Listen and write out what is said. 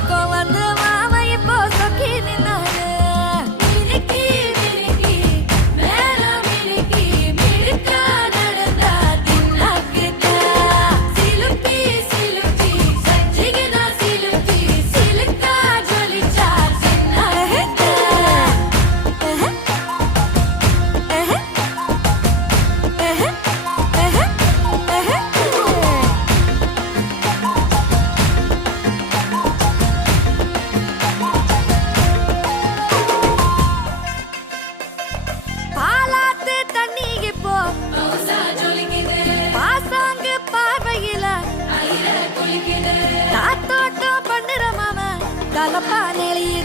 வெக்கம் வந்து மாமா இப்போ சொக்கி நின்னாரு. மினுக்கி மினுக்கி மேல மினுக்கி மினுக்கா நடந்தா தின்னாக்குதா. சிலுப்பி சிலுப்பி சஞ்சிகதா சிலுப்பி சிலுக்கா ஜொலிச்சா சின்னாக்குதா. பாலாத்து தண்ணி இப்போ பாசாங்கு பார்வையில காத்தோட்டம் பண்ணுற மாம கலப்பா நெளிய